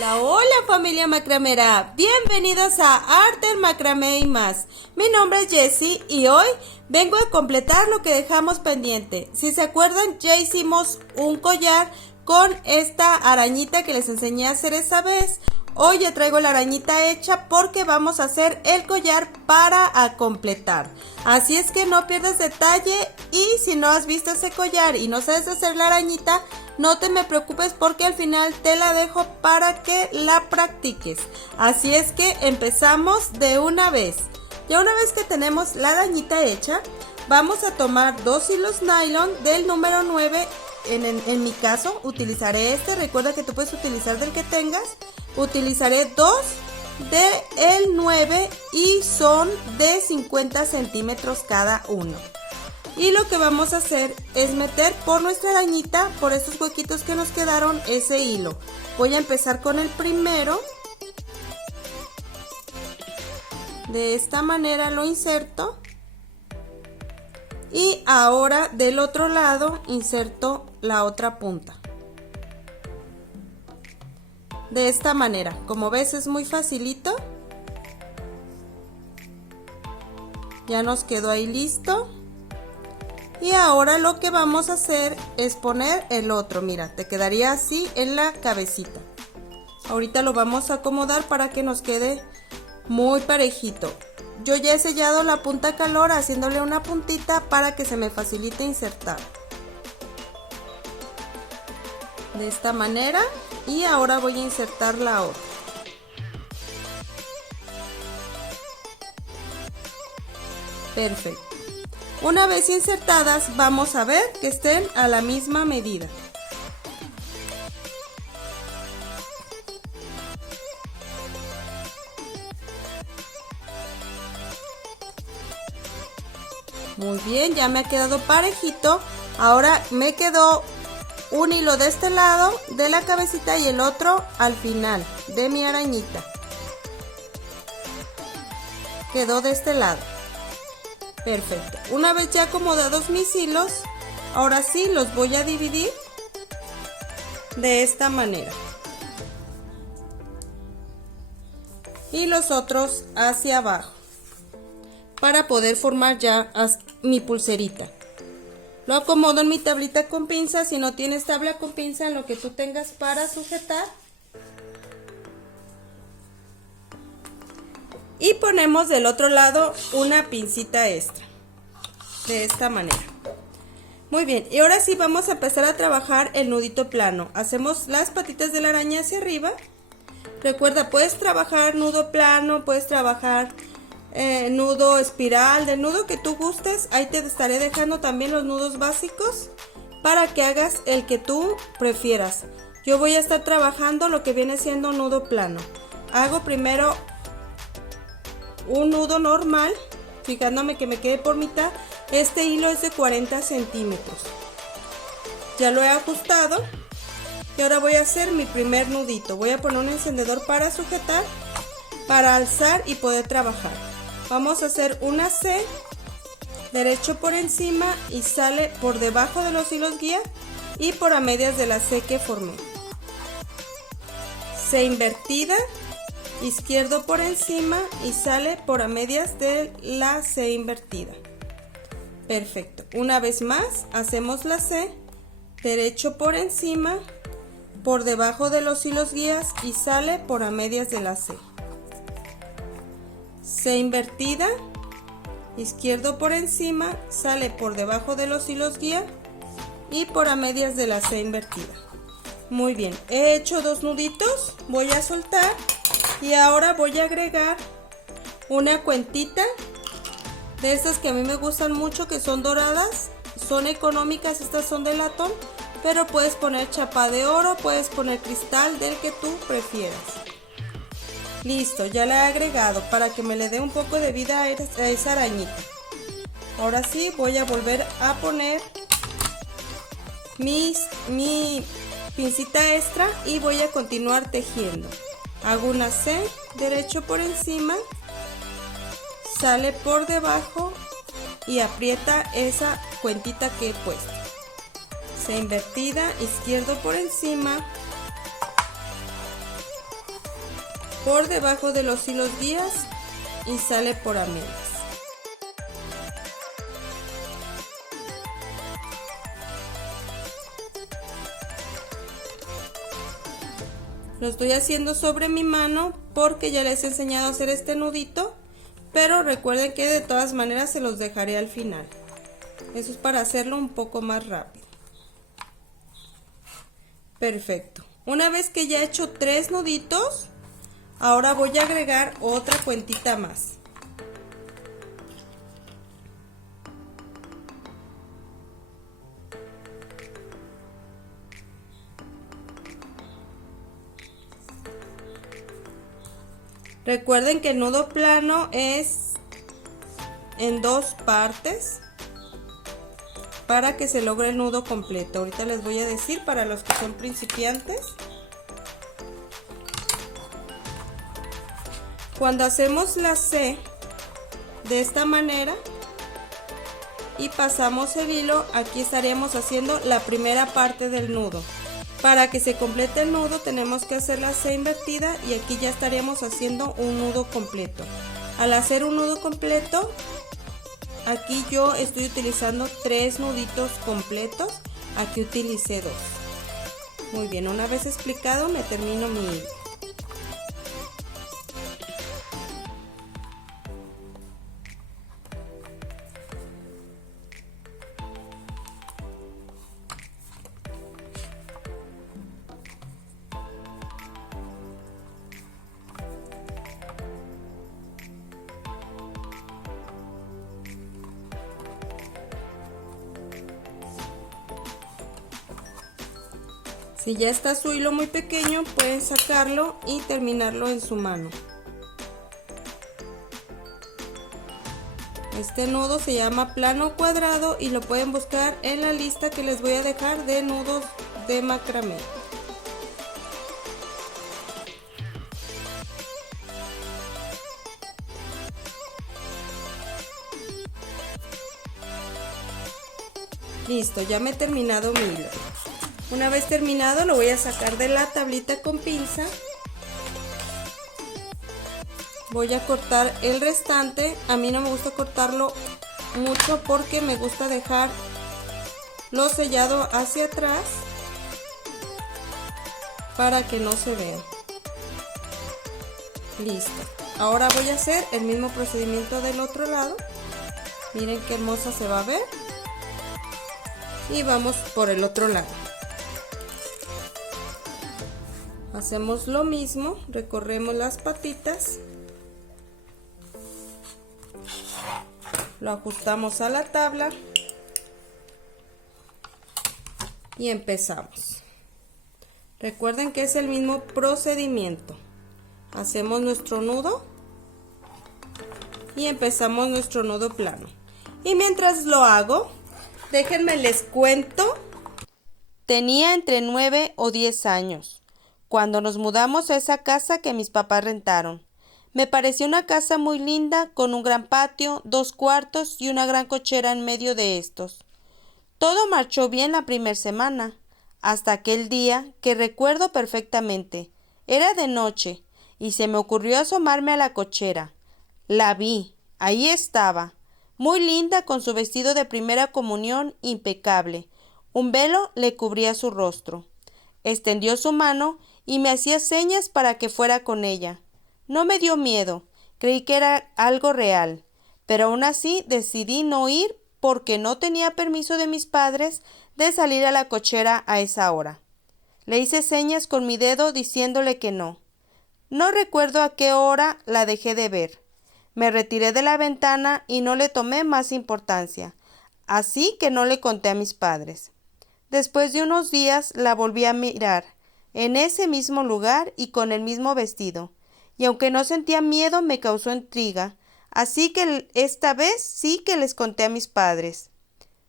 Hola, hola familia macramera, bienvenidos a Arte en Macramé y más. Mi nombre es Jessie y hoy vengo a completar lo que dejamos pendiente. Si se acuerdan, ya hicimos un collar con esta arañita que les enseñé a hacer esa vez. Hoy ya traigo la arañita hecha porque vamos a hacer el collar para completar. Así es que no pierdas detalle, y si no has visto ese collar y no sabes hacer la arañita, no te me preocupes porque al final te la dejo para que la practiques. Así es que empezamos de una vez. Ya una vez que tenemos la arañita hecha, vamos a tomar 2 hilos nylon del número 9. En mi caso utilizaré este, recuerda que tú puedes utilizar del que tengas. Utilizaré 2 de el 9 y son de 50 centímetros cada uno. Y lo que vamos a hacer es meter por nuestra arañita, por estos huequitos que nos quedaron, ese hilo. Voy a empezar con el primero. De esta manera lo inserto. Y ahora del otro lado inserto la otra punta. De esta manera, como ves es muy facilito. Ya nos quedó ahí listo. Y ahora lo que vamos a hacer es poner el otro. Mira, te quedaría así en la cabecita. Ahorita lo vamos a acomodar para que nos quede muy parejito. Yo ya he sellado la punta calor haciéndole una puntita para que se me facilite insertar. De esta manera. Y ahora voy a insertar la otra. Perfecto. Una vez insertadas, vamos a ver que estén a la misma medida. Muy bien, ya me ha quedado parejito. Ahora me quedó un hilo de este lado de la cabecita y el otro al final de mi arañita. Quedó de este lado. Perfecto. Una vez ya acomodados mis hilos, ahora sí los voy a dividir de esta manera. Y los otros hacia abajo para poder formar ya mi pulserita. Lo acomodo en mi tablita con pinza. Si no tienes tabla con pinza, en lo que tú tengas para sujetar. Y ponemos del otro lado una pincita extra. De esta manera. Muy bien. Y ahora sí vamos a empezar a trabajar el nudito plano. Hacemos las patitas de la araña hacia arriba. Recuerda, puedes trabajar nudo plano, puedes trabajar nudo espiral, del nudo que tú gustes. Ahí te estaré dejando también los nudos básicos para que hagas el que tú prefieras. Yo voy a estar trabajando lo que viene siendo nudo plano. Hago primero un nudo normal, fijándome que me quede por mitad. Este hilo es de 40 centímetros. Ya lo he ajustado. Y ahora voy a hacer mi primer nudito. Voy a poner un encendedor para sujetar, para alzar y poder trabajar. Vamos a hacer una C derecho por encima y sale por debajo de los hilos guía y por a medias de la C que formé. C invertida, izquierdo por encima y sale por a medias de la C invertida. Perfecto. Una vez más hacemos la C, derecho por encima, por debajo de los hilos guías y sale por a medias de la C. C invertida, izquierdo por encima, sale por debajo de los hilos guía y por a medias de la C invertida. Muy bien, he hecho 2 nuditos, voy a soltar y ahora voy a agregar una cuentita de estas que a mí me gustan mucho, que son doradas, son económicas, estas son de latón, pero puedes poner chapa de oro, puedes poner cristal, del que tú prefieras. Listo, ya la he agregado para que me le dé un poco de vida a esa arañita. Ahora sí voy a volver a poner mi pincita extra y voy a continuar tejiendo. Hago una C, derecho por encima, sale por debajo y aprieta esa cuentita que he puesto. C invertida, izquierdo por encima, por debajo de los hilos guías y sale por a medias. Lo estoy haciendo sobre mi mano porque ya les he enseñado a hacer este nudito, pero recuerden que de todas maneras se los dejaré al final. Eso es para hacerlo un poco más rápido. Perfecto. Una vez que ya he hecho 3 nuditos, ahora voy a agregar otra cuentita más. Recuerden que el nudo plano es en 2 partes para que se logre el nudo completo. Ahorita les voy a decir para los que son principiantes. Cuando hacemos la C de esta manera y pasamos el hilo, aquí estaríamos haciendo la primera parte del nudo. Para que se complete el nudo tenemos que hacer la C invertida y aquí ya estaríamos haciendo un nudo completo. Al hacer un nudo completo, aquí yo estoy utilizando 3 nuditos completos, aquí utilicé 2. Muy bien, una vez explicado me termino mi hilo. Si ya está su hilo muy pequeño, pueden sacarlo y terminarlo en su mano. Este nudo se llama plano cuadrado y lo pueden buscar en la lista que les voy a dejar de nudos de macramé. Listo, ya me he terminado mi hilo. Una vez terminado lo voy a sacar de la tablita con pinza. Voy a cortar el restante. A mí no me gusta cortarlo mucho porque me gusta dejar lo sellado hacia atrás para que no se vea. Listo. Ahora voy a hacer el mismo procedimiento del otro lado. Miren qué hermosa se va a ver. Y vamos por el otro lado. Hacemos lo mismo, recorremos las patitas, lo ajustamos a la tabla y empezamos. Recuerden que es el mismo procedimiento. Hacemos nuestro nudo y empezamos nuestro nudo plano. Y mientras lo hago, déjenme les cuento. Tenía entre 9 o 10 años. Cuando nos mudamos a esa casa que mis papás rentaron. Me pareció una casa muy linda, con un gran patio, 2 cuartos y una gran cochera en medio de estos. Todo marchó bien la primera semana, hasta aquel día que recuerdo perfectamente. Era de noche y se me ocurrió asomarme a la cochera. La vi, ahí estaba, muy linda con su vestido de primera comunión impecable. Un velo le cubría su rostro. Extendió su mano y me hacía señas para que fuera con ella. No me dio miedo, creí que era algo real, pero aún así decidí no ir porque no tenía permiso de mis padres de salir a la cochera a esa hora. Le hice señas con mi dedo diciéndole que no. No recuerdo a qué hora la dejé de ver. Me retiré de la ventana y no le tomé más importancia, así que no le conté a mis padres. Después de unos días la volví a mirar, en ese mismo lugar y con el mismo vestido, y aunque no sentía miedo me causó intriga, así que esta vez sí que les conté a mis padres.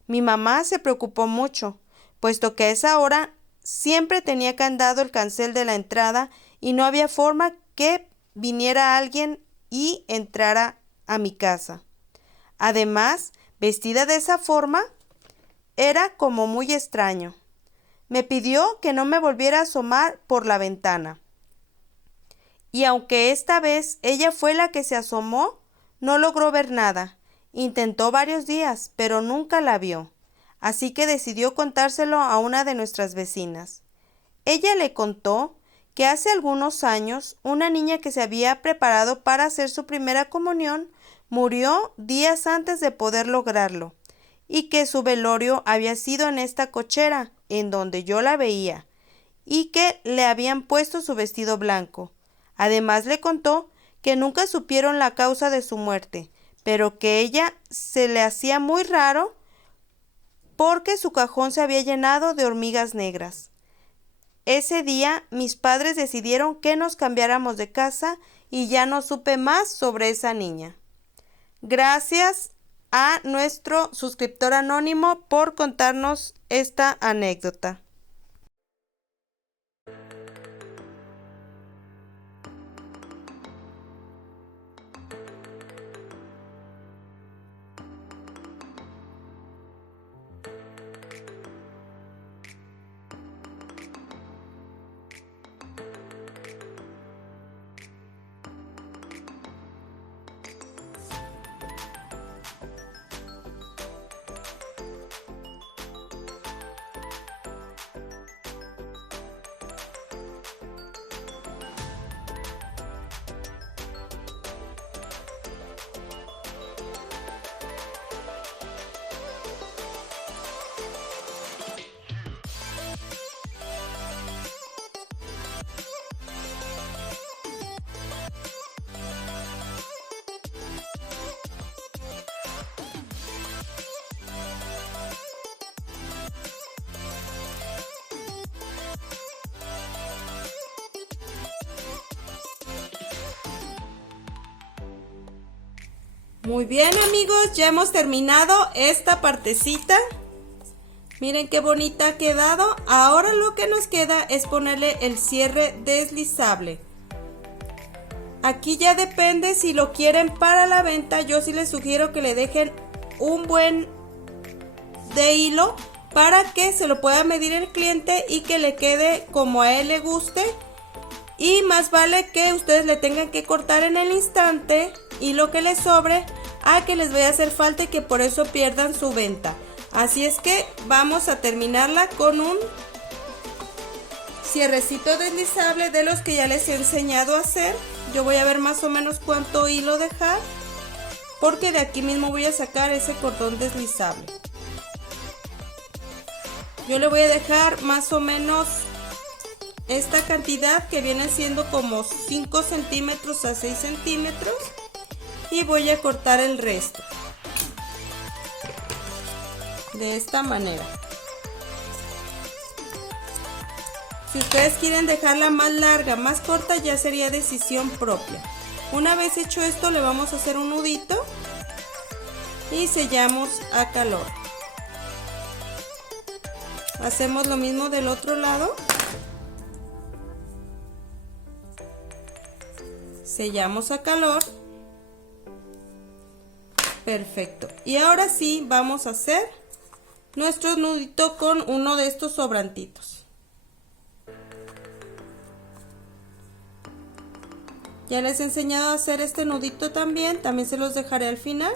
Mi mamá se preocupó mucho, puesto que a esa hora siempre tenía candado el cancel de la entrada y no había forma que viniera alguien y entrara a mi casa. Además, vestida de esa forma, era como muy extraño. Me pidió que no me volviera a asomar por la ventana. y aunque esta vez ella fue la que se asomó, no logró ver nada. Intentó varios días, pero nunca la vio. Así que decidió contárselo a una de nuestras vecinas. Ella le contó que hace algunos años una niña que se había preparado para hacer su primera comunión murió días antes de poder lograrlo, y que su velorio había sido en esta cochera, en donde yo la veía, y que le habían puesto su vestido blanco. Además le contó que nunca supieron la causa de su muerte, pero que ella se le hacía muy raro porque su cajón se había llenado de hormigas negras. Ese día mis padres decidieron que nos cambiáramos de casa y ya no supe más sobre esa niña. Gracias a nuestro suscriptor anónimo por contarnos esta anécdota. Muy bien, amigos, ya hemos terminado esta partecita. Miren qué bonita ha quedado. Ahora lo que nos queda es ponerle el cierre deslizable. Aquí ya depende si lo quieren para la venta. Yo sí les sugiero que le dejen un buen de hilo para que se lo pueda medir el cliente y que le quede como a él le guste. Y más vale que ustedes le tengan que cortar en el instante y lo que les sobre a que les vaya a hacer falta y que por eso pierdan su venta. Así es que vamos a terminarla con un cierrecito deslizable de los que ya les he enseñado a hacer. Yo voy a ver más o menos cuánto hilo dejar, porque de aquí mismo voy a sacar ese cordón deslizable. Yo le voy a dejar más o menos esta cantidad, que viene siendo como 5 centímetros a 6 centímetros, y voy a cortar el resto de esta manera. Si ustedes quieren dejarla más larga, más corta, ya sería decisión propia. Una vez hecho esto, le vamos a hacer un nudito y sellamos a calor. Hacemos lo mismo del otro lado. Sellamos a calor. Perfecto. Y ahora sí vamos a hacer nuestro nudito con uno de estos sobrantitos. Ya les he enseñado a hacer este nudito también se los dejaré al final.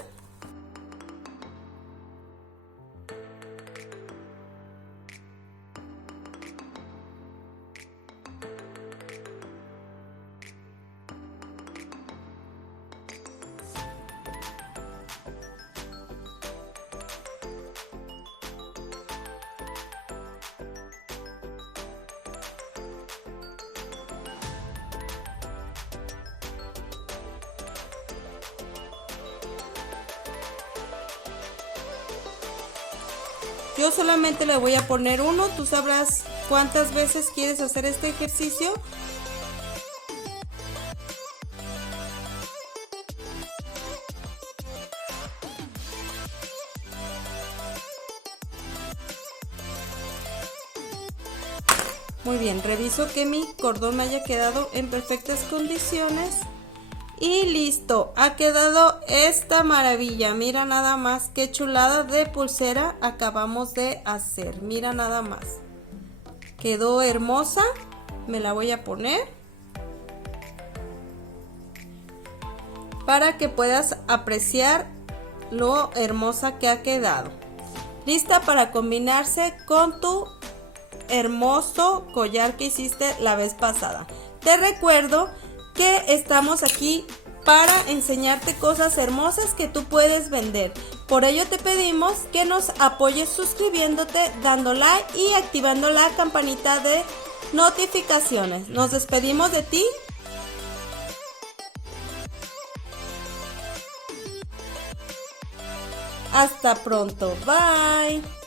Yo solamente le voy a poner uno, tú sabrás cuántas veces quieres hacer este ejercicio. Muy bien, reviso que mi cordón me haya quedado en perfectas condiciones. Y listo, ha quedado esta maravilla. Mira nada más qué chulada de pulsera acabamos de hacer. Mira nada más. Quedó hermosa. Me la voy a poner. para que puedas apreciar lo hermosa que ha quedado. Lista para combinarse con tu hermoso collar que hiciste la vez pasada. Te recuerdo que estamos aquí para enseñarte cosas hermosas que tú puedes vender. Por ello te pedimos que nos apoyes suscribiéndote, dando like y activando la campanita de notificaciones. Nos despedimos de ti. Hasta pronto. Bye.